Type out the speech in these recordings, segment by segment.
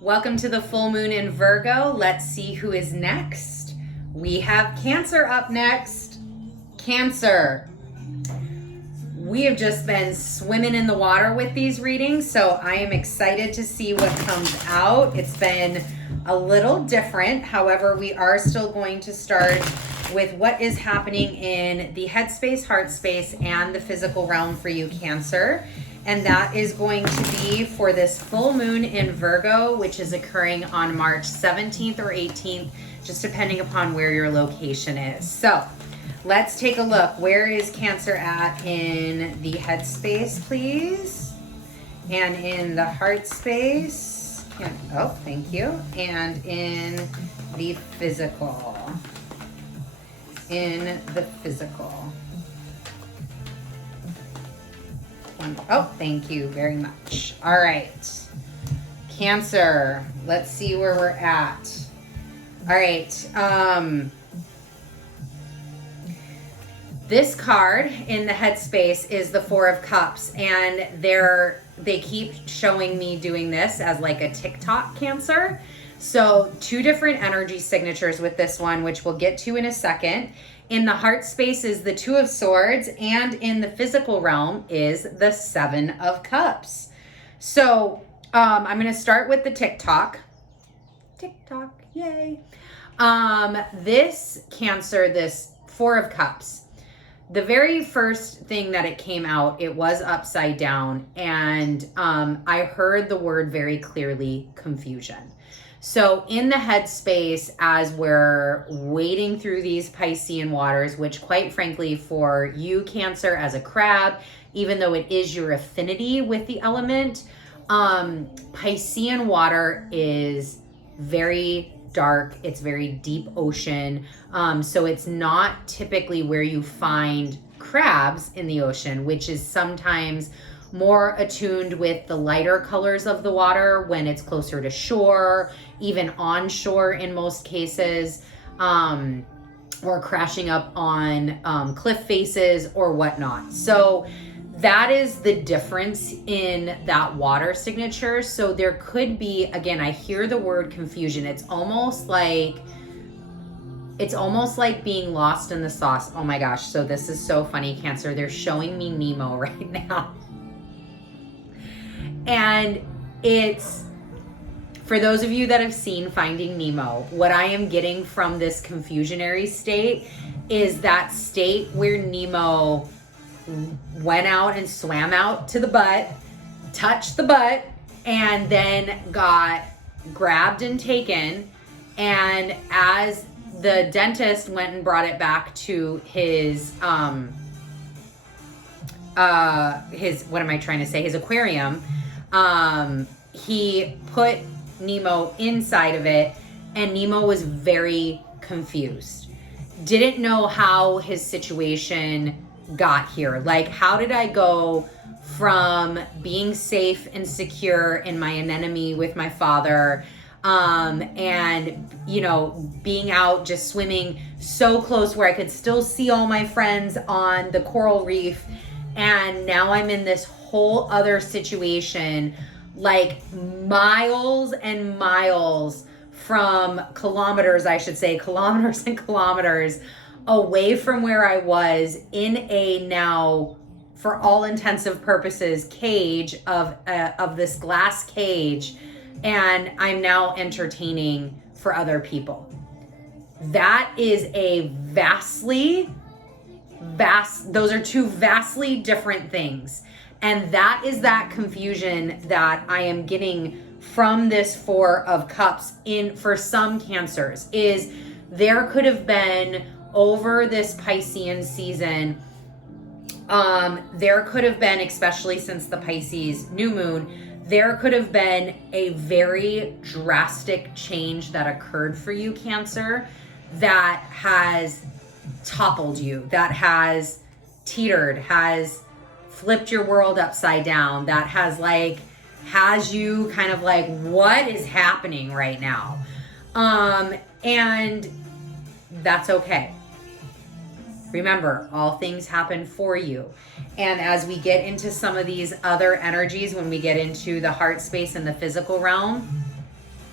Welcome to the full moon in Virgo. Let's see who is next. We have Cancer up next. Cancer. We have just been swimming in the water with these readings, so I am excited to see what comes out. It's been a little different. However, we are still going to start with what is happening in the headspace, heart space, and the physical realm for you, Cancer. And that is going to be for this full moon in Virgo, which is occurring on March 17th or 18th, just depending upon where your location is. So let's take a look. Where is Cancer at in the headspace, please? And in the heart space. Oh, thank you. And in the physical. In the physical. Oh, thank you very much. All right. Cancer. Let's see where we're at. All right. This card in the headspace is the Four of Cups, and they keep showing me doing this as like a TikTok, Cancer. So 2 different energy signatures with this one, which we'll get to in a second. In the heart space is the Two of Swords, and in the physical realm is the Seven of Cups. So I'm going to start with the TikTok. TikTok, yay. This Cancer, this Four of Cups, the very first thing that it came out, it was upside down, and I heard the word very clearly, confusion. So in the headspace, as we're wading through these Piscean waters, which quite frankly for you, Cancer, as a crab, even though it is your affinity with the element, Piscean water is very dark. It's very deep ocean. So it's not typically where you find crabs in the ocean, which is sometimes more attuned with the lighter colors of the water when it's closer to shore, even onshore in most cases, or crashing up on cliff faces or whatnot. So that is the difference in that water signature. So there could be, again, I hear the word confusion. It's almost like being lost in the sauce. Oh my gosh. So this is so funny, Cancer. They're showing me Nemo right now. And it's, for those of you that have seen Finding Nemo, what I am getting from this confusionary state is that state where Nemo went out and swam out to the butt, touched the butt, and then got grabbed and taken. And as the dentist went and brought it back to his his aquarium, he put Nemo inside of it, and Nemo was very confused. Didn't know how his situation got here. Like, how did I go from being safe and secure in my anemone with my father, and, you know, being out just swimming so close where I could still see all my friends on the coral reef, and now I'm in this whole other situation, like miles and miles from kilometers and kilometers away from where I was, in a now, for all intensive purposes, cage of this glass cage, and I'm now entertaining for other people. That is those are 2 vastly different things. And that is that confusion that I am getting from this Four of Cups for some Cancers. Is there could have been, over this Piscean season, there could have been, especially since the Pisces new moon, there could have been a very drastic change that occurred for you, Cancer, that has toppled you, that has teetered, has flipped your world upside down, that has you kind of like, what is happening right now? And that's okay. Remember, all things happen for you. And as we get into some of these other energies, when we get into the heart space and the physical realm,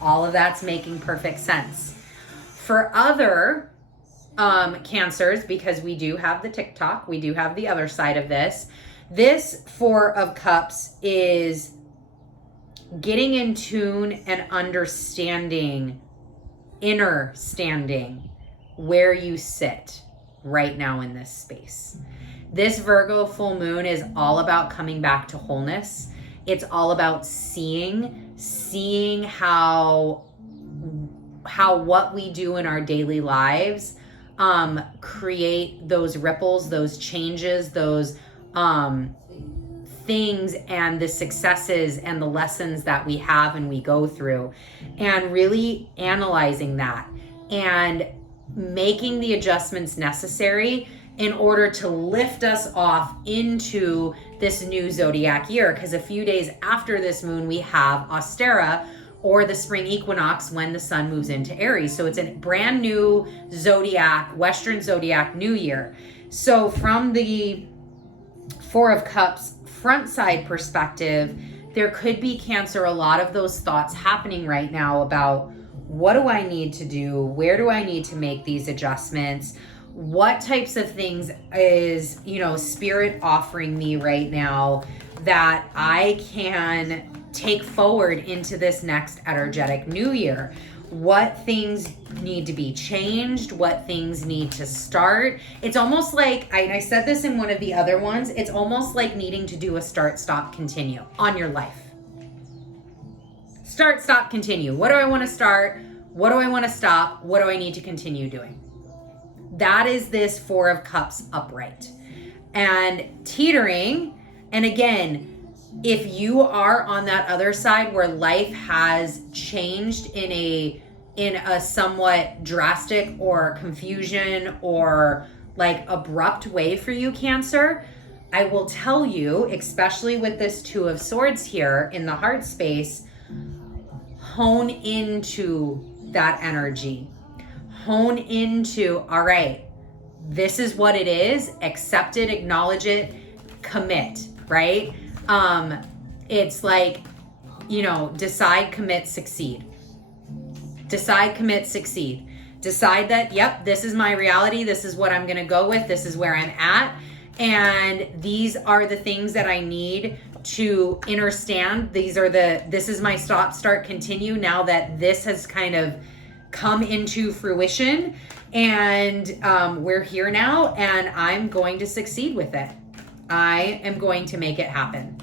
All of that's making perfect sense. For other cancers, because we do have the TikTok, we do have the other side of this. This Four of Cups is getting in tune and understanding, inner standing, where you sit right now in this space. This Virgo full moon is all about coming back to wholeness. It's all about seeing how what we do in our daily lives create those ripples, those changes, those things, and the successes and the lessons that we have and we go through, and really analyzing that and making the adjustments necessary in order to lift us off into this new zodiac year. Because a few days after this moon, we have Ostera, or the spring equinox, when the sun moves into Aries. So it's a brand new zodiac, Western zodiac new year. So from the Four of Cups front side perspective, there could be, Cancer, a lot of those thoughts happening right now about, what do I need to do? Where do I need to make these adjustments? What types of things is, Spirit offering me right now that I can take forward into this next energetic new year? What things need to be changed? What things need to start? It's almost like, I said this in one of the other ones, it's almost like needing to do a start, stop, continue on your life. Start, stop, continue. What do I want to start? What do I want to stop? What do I need to continue doing? That is this Four of Cups upright and teetering. And again, if you are on that other side where life has changed in a somewhat drastic or confusion or like abrupt way for you, Cancer, I will tell you, especially with this Two of Swords here in the heart space, hone into that energy. Hone into, all right, this is what it is. Accept it, acknowledge it, commit, right? It's like, decide, commit, succeed. Decide, commit, succeed. Decide that, yep, this is my reality. This is what I'm going to go with. This is where I'm at. And these are the things that I need to understand. This is my stop, start, continue, now that this has kind of come into fruition, and we're here now, and I'm going to succeed with it. I am going to make it happen.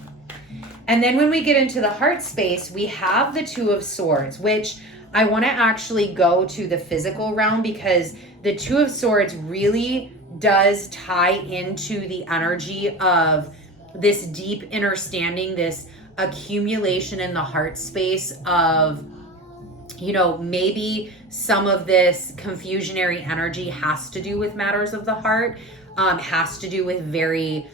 And then when we get into the heart space, we have the Two of Swords, which I want to actually go to the physical realm, because the Two of Swords really does tie into the energy of this deep understanding, this accumulation in the heart space of, maybe some of this confusionary energy has to do with matters of the heart, has to do with very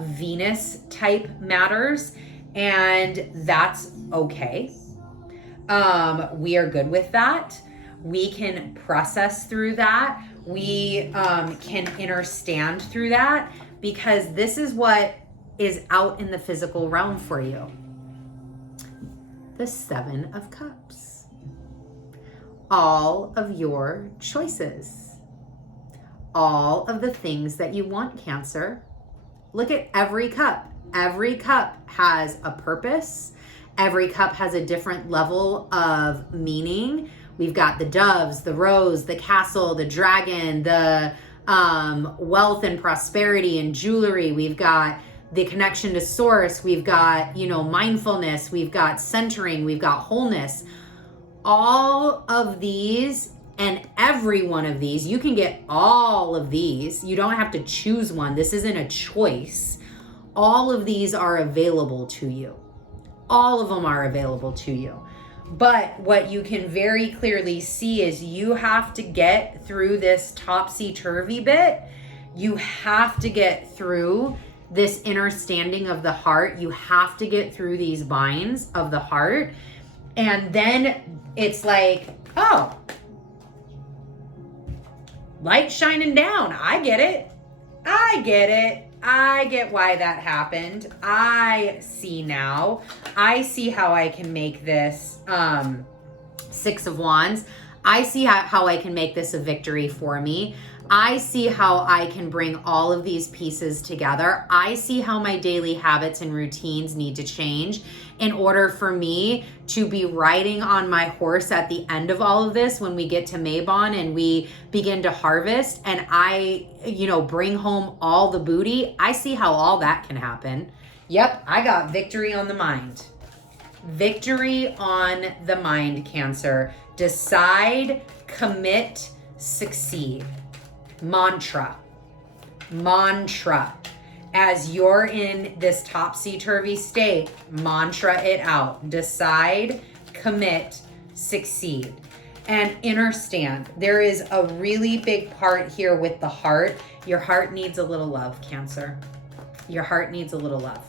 Venus type matters, and that's okay. We are good with that. We can process through that. We can understand through that, because this is what is out in the physical realm for you. The Seven of Cups. All of your choices. All of the things that you want, Cancer. Look at every cup. Every cup has a purpose. Every cup has a different level of meaning. We've got the doves, the rose, the castle, the dragon, the wealth and prosperity and jewelry. We've got the connection to source. We've got, mindfulness. We've got centering. We've got wholeness. All of these and every one of these, you can get all of these. You don't have to choose one. This isn't a choice. All of these are available to you. All of them are available to you. But what you can very clearly see is you have to get through this topsy-turvy bit. You have to get through this understanding of the heart. You have to get through these binds of the heart. And then it's like, oh, light shining down. I get it. I get it. I get why that happened. I see now. I see how I can make this Six of Wands. I see how I can make this a victory for me. I see how I can bring all of these pieces together. I see how my daily habits and routines need to change in order for me to be riding on my horse at the end of all of this when we get to Mabon and we begin to harvest and I, bring home all the booty. I see how all that can happen. Yep, I got victory on the mind. Victory on the mind, Cancer. Decide, commit, succeed. Mantra. As you're in this topsy-turvy state, mantra it out. Decide, commit, succeed. And understand, there is a really big part here with the heart. Your heart needs a little love, Cancer. Your heart needs a little love.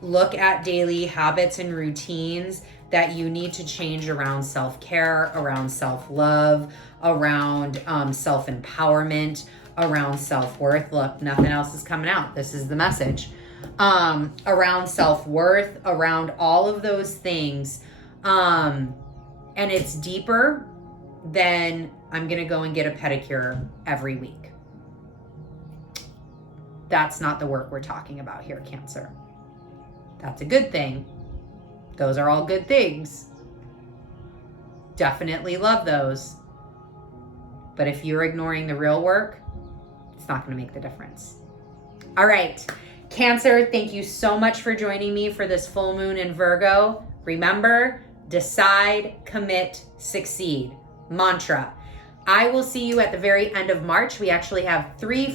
Look at daily habits and routines that you need to change around self-care, around self-love, around self-empowerment, around self-worth. Look, nothing else is coming out. This is the message. Around self-worth, around all of those things. And it's deeper than I'm going to go and get a pedicure every week. That's not the work we're talking about here, Cancer. That's a good thing. Those are all good things. Definitely love those. But if you're ignoring the real work, it's not going to make the difference. All right, Cancer, thank you so much for joining me for this full moon in Virgo. Remember, decide, commit, succeed. Mantra. I will see you at the very end of March. We actually have 3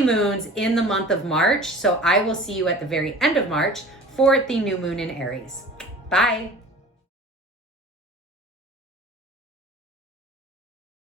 moons in the month of March. So I will see you at the very end of March for the new moon in Aries. Bye.